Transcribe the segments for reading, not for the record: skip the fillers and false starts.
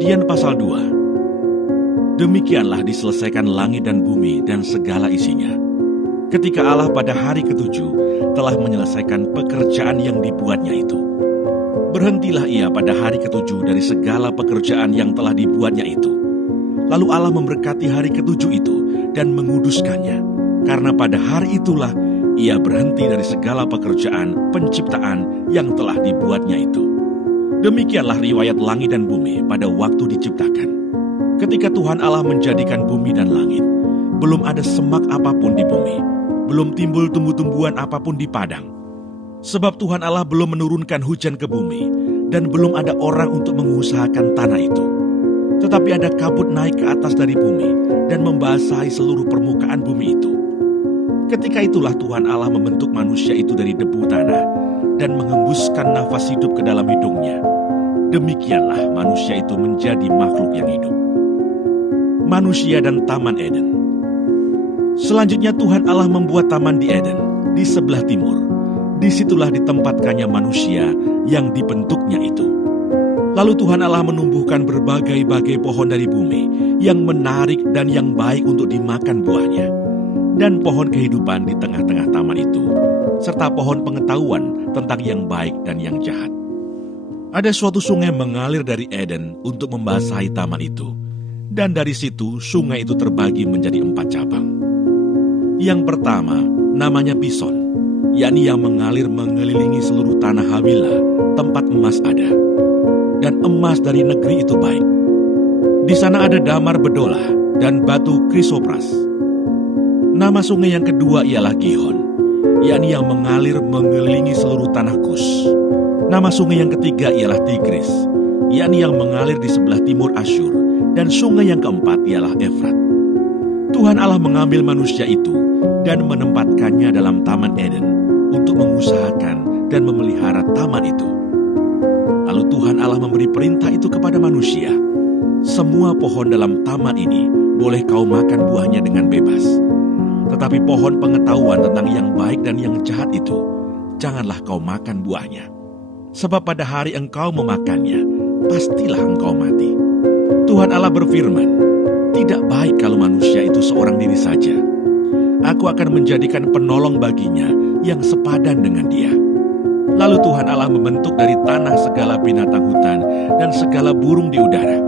Kejadian pasal 2. Demikianlah diselesaikan langit dan bumi dan segala isinya. Ketika Allah pada hari ketujuh telah menyelesaikan pekerjaan yang dibuatnya itu. Berhentilah ia pada hari ketujuh dari segala pekerjaan yang telah dibuatnya itu. Lalu Allah memberkati hari ketujuh itu dan menguduskannya. Karena pada hari itulah ia berhenti dari segala pekerjaan penciptaan yang telah dibuatnya itu. Demikianlah riwayat langit dan bumi pada waktu diciptakan. Ketika Tuhan Allah menjadikan bumi dan langit, belum ada semak apapun di bumi, belum timbul tumbuh-tumbuhan apapun di padang. Sebab Tuhan Allah belum menurunkan hujan ke bumi, dan belum ada orang untuk mengusahakan tanah itu. Tetapi ada kabut naik ke atas dari bumi, dan membasahi seluruh permukaan bumi itu. Ketika itulah Tuhan Allah membentuk manusia itu dari debu tanah, dan menghembuskan nafas hidup ke dalam hidungnya. Demikianlah manusia itu menjadi makhluk yang hidup. Manusia dan Taman Eden. Selanjutnya Tuhan Allah membuat taman di Eden, di sebelah timur. Disitulah ditempatkannya manusia yang dibentuknya itu. Lalu Tuhan Allah menumbuhkan berbagai-bagai pohon dari bumi, yang menarik dan yang baik untuk dimakan buahnya. Dan pohon kehidupan di tengah-tengah taman itu, serta pohon pengetahuan tentang yang baik dan yang jahat. Ada suatu sungai mengalir dari Eden untuk membasahi taman itu, dan dari situ sungai itu terbagi menjadi 4 cabang. Yang pertama namanya Pison, yakni yang mengalir mengelilingi seluruh tanah Hawila, tempat emas ada. Dan emas dari negeri itu baik. Di sana ada damar bedolah dan batu krisopras. Nama sungai yang kedua ialah Gihon, yakni yang mengalir mengelilingi seluruh tanah Kus. Nama sungai yang ketiga ialah Tigris, yakni yang mengalir di sebelah timur Asyur, dan sungai yang keempat ialah Efrat. Tuhan Allah mengambil manusia itu dan menempatkannya dalam Taman Eden untuk mengusahakan dan memelihara taman itu. Lalu Tuhan Allah memberi perintah itu kepada manusia. Semua pohon dalam taman ini boleh kau makan buahnya dengan bebas. Tetapi pohon pengetahuan tentang yang baik dan yang jahat itu, janganlah kau makan buahnya. Sebab pada hari engkau memakannya, pastilah engkau mati. Tuhan Allah berfirman, tidak baik kalau manusia itu seorang diri saja. Aku akan menjadikan penolong baginya yang sepadan dengan dia. Lalu Tuhan Allah membentuk dari tanah segala binatang hutan dan segala burung di udara.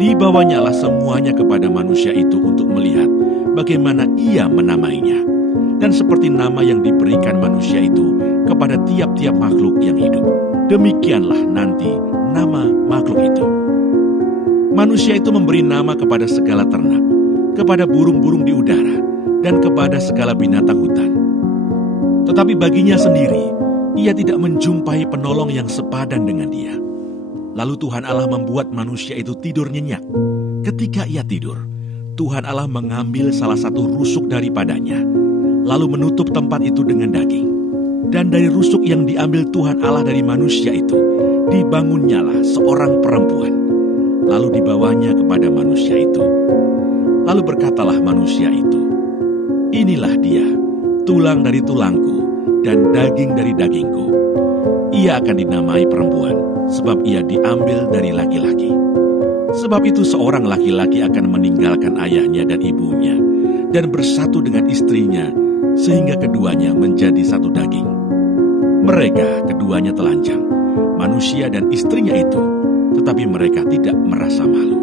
Dibawanyalah semuanya kepada manusia itu untuk melihat bagaimana ia menamainya. Dan seperti nama yang diberikan manusia itu kepada tiap-tiap makhluk yang hidup, demikianlah nanti nama makhluk itu. Manusia itu memberi nama kepada segala ternak, kepada burung-burung di udara, dan kepada segala binatang hutan. Tetapi baginya sendiri, ia tidak menjumpai penolong yang sepadan dengan dia. Lalu Tuhan Allah membuat manusia itu tidur nyenyak. Ketika ia tidur, Tuhan Allah mengambil salah satu rusuk daripadanya, lalu menutup tempat itu dengan daging. Dan dari rusuk yang diambil Tuhan Allah dari manusia itu, dibangunnyalah seorang perempuan. Lalu dibawanya kepada manusia itu. Lalu berkatalah manusia itu, inilah dia, tulang dari tulangku dan daging dari dagingku. Ia akan dinamai perempuan, sebab ia diambil dari laki-laki. Sebab itu seorang laki-laki akan meninggalkan ayahnya dan ibunya, dan bersatu dengan istrinya, sehingga keduanya menjadi satu daging. Mereka keduanya telanjang, manusia dan istrinya itu, tetapi mereka tidak merasa malu.